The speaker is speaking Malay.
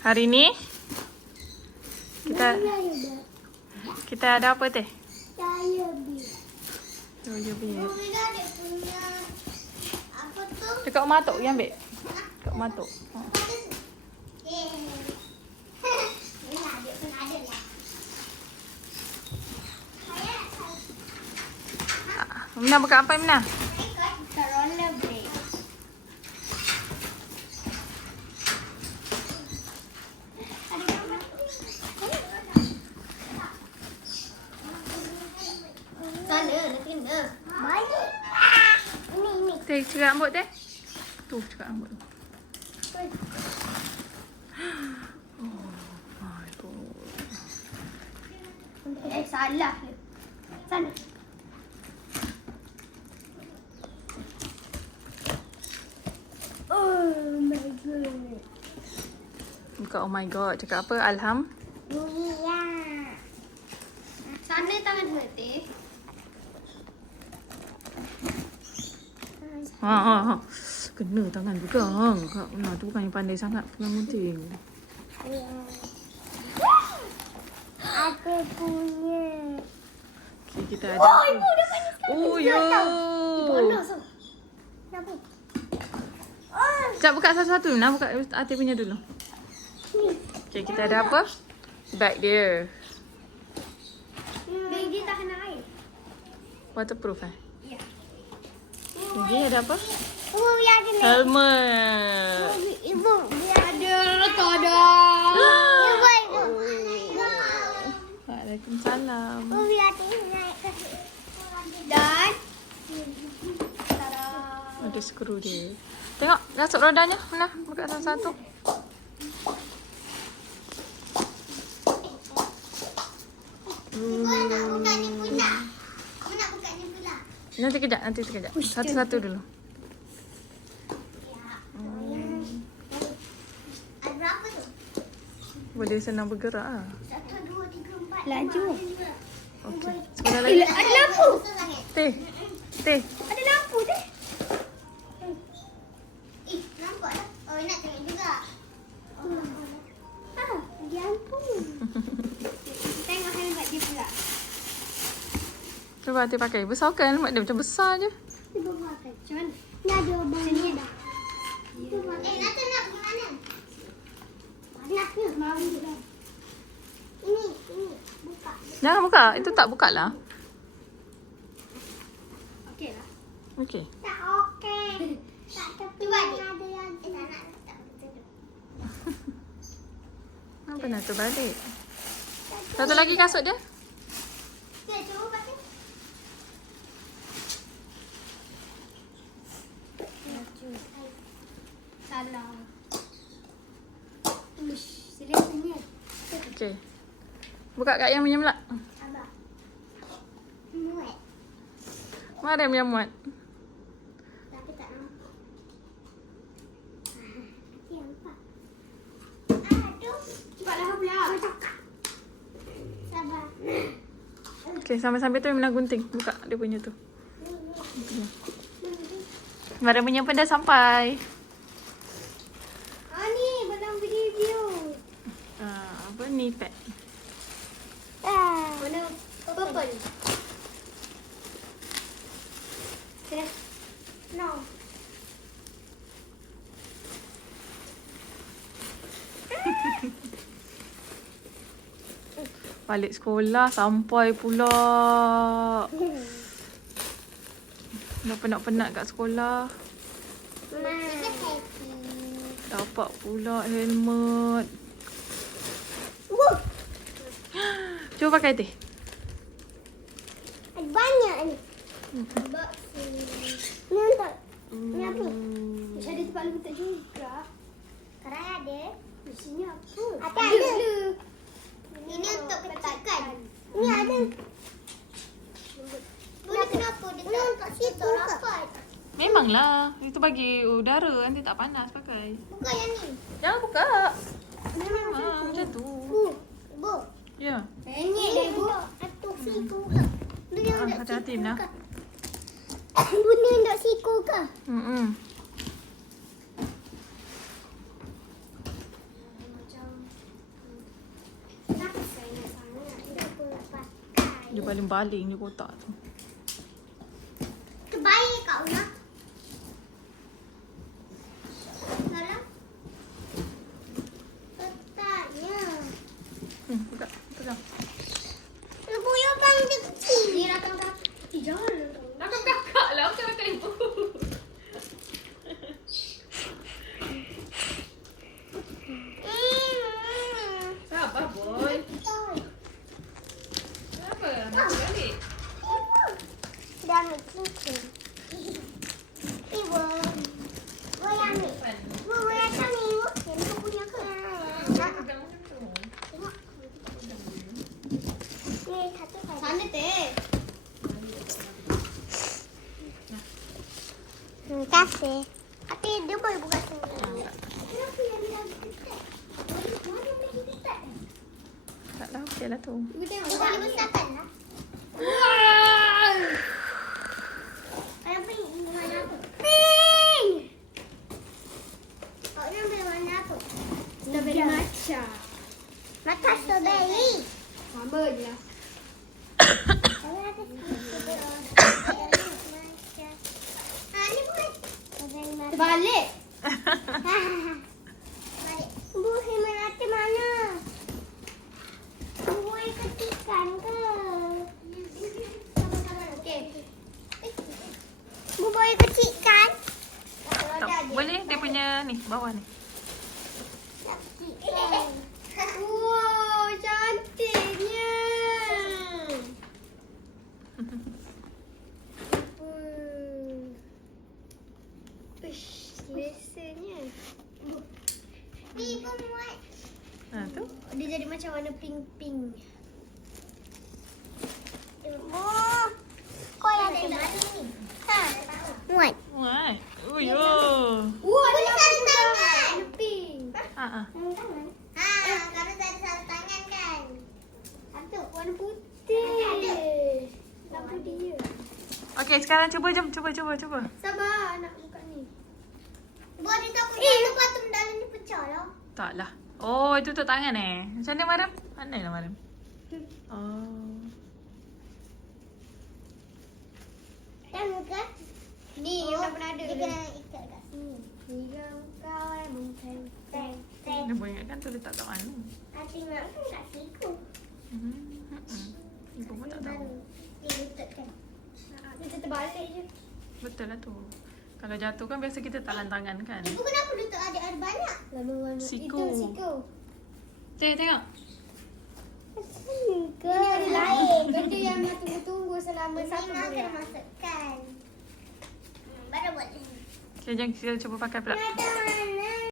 Hari ni kita ada apa teh? Jojo beer. Dekat rumah Atok yang ambil. Dekat rumah Atok. Mina buka apa Mina? Teh, cerak rambut teh. Tu cerak rambut. Oh my god. Salah. Sana. Oh my god. Buka oh my god. Cakap apa? Alham. Sana tangan hati. Ha. Kena tangan pegang. Kak Mina tu bukan yang pandai sangat pegang gunting. Aku punya. Okay, kita ada. Oh, ibu dia panas sekali. Oh, yo. Panas tu. Kenapa? Oh, Sekejap buka satu-satu. Mina buka Ati punya dulu. ni. Okay, kita ada apa? Bag dia. Beg dia tak kena air. Waterproof eh? Ya. Lagi ada apa? Ibu biar ada ni. Helmet. Ibu biar ada. Tada. Ibu. Waalaikumsalam. Ibu biar ada naik ke sini. Dan. Tada. Ada skru dia. Tengok, gasuk rodanya. Mana? Buka satu-satu. Nak buka ni pula. Aku nak buka ni pula. Nanti kejap. Satu-satu dulu. Ada berapa tu? Boleh senang bergerak lah. 1, 2, 3, 4. Laju. Okey. Sebelah lagi. Ada lampu. Teh. Ada lampu teh. Nampak dah. Oh, nak tengok juga. Ha, ada lampu. Tengok helmet dia pula. Cuba Ati pakai. Besar kan helmet dia? Macam besar je. Cuba makan. Macam mana? Ni ada abang. Sini ada. Nanti nak pergi mana? Naknya mau juga. Ini. Buka. Jangan buka. Itu tak buka lah. Okey lah. Okey. Tak okey. Tak tepi ada yang. Tak nak. Tak betul. Apa nak tu balik? Satu lagi kasut dia. Okay, cuba pakai. Salah. Ush, selesanya. Okey. Buka kat yang punya pula. Abang. Muat. Mana yang muat? Tapi tak nampak. Nanti nampak. Aduh. Cepatlah pula. Sabar. Okey, sambil-sambil tu Mina gunting. Buka dia punya tu. Mara punya pun dah sampai. Ni dalam video. Apa ni pad? Mana purple. Sini. No. Balik sekolah sampai pula. Dah penat-penat kat sekolah. Dapat pula helmet. Cuba pakai teh. Ada banyak ni. Ni untuk. Ni apa? Ada tempat letak juga. Sekarang ada. Di sini apa? Ada. Ini untuk petakan. Ni ada. Bunda kenapa dia tak kat situ rapat? Memanglah. Itu bagi udara. Nanti tak panas pakai. Buka yang ni. Jangan buka. Memang macam tu. Bu. Ya. Penyek dah ibu. Atuk siku ke? Bunda untuk Hati-hati siku Mina. ke? Bunda untuk siku ke? Hmm. Macam Baling-baling je kotak tu. Terbaik kau nak. Salah. Kotaknya. Buka. Pegang. Ibu yang paling kecil. Ni rakam kakak. Jangan. Rakam kakak lah. Macam rakam ibu. Sabar, boy. Kenapa? Nak balik? Dah ambil cincin. Ibu. Boleh ambil. Ibu boleh ambil ibu. Ibu punya ke? Pegang macam tu. Tengok. Ni satu kali. Sana teh. Terima kasih. Tapi dia boleh buka sendiri. Kenapa yang dia ambil ketat? Mana boleh ketat? Tak lah, okey lah tu. Ibu tengok. Dia boleh besarkan lah. Wah. Ayah beli mana apa? Pink! Kau nak beli mana apa? Strawberry matcha. Mata strawberry. Sama je lah. Saya ada strawberry. Ni bukan strawberry mata. Terbalik. Balik. Bu, Himalaya mana? Bu boleh ketikkan ke? Okey. Bu boleh ketikkan? Tak boleh, dia punya ni, bawah ni. Wow, cantiknya. Uish, selesanya. Ibu muat. Ha, tu. Dia jadi macam warna pink-pink. Bu, kau yang ada mana ni? Ha, muat. Wah. Oh, yo. Wah, Boleh ada sarung apa tangan. warna pink. Ha ah. Sarung tangan? Ha, kalau ada sarung tangan kan? Satu. Warna putih. Apa dia? Okey, sekarang cuba jom, cuba. Sabar nak buka ni. Bu, ada takut jatuh patung dalam ni pecah lah. Taklah. Oh, itu untuk tangan eh. Macam mana, Mariam? Mana lah, Mariam? Oh. Dah muka? Ni yang dah pernah ada. Dia kena ikat kat sini. Tiga kau emang Teng. Dia boleh ingatkan tu letak kat mana. Tengok kan kat siku. Ibu pun tak tahu. Dia lututkan. Kita terbalik je. Betul lah tu. Kalau jatuh kan biasa kita tahan tangan kan. Ibu kenapa lutut ada banyak? Lama warna. Siku. Itu siku. Tengok. Ke lain. Benda yang nak tunggu-tunggu selama satu Memang bulan. kena masukkan. Baru buat ni. Okay, jom kita cuba pakai pula. Dadah.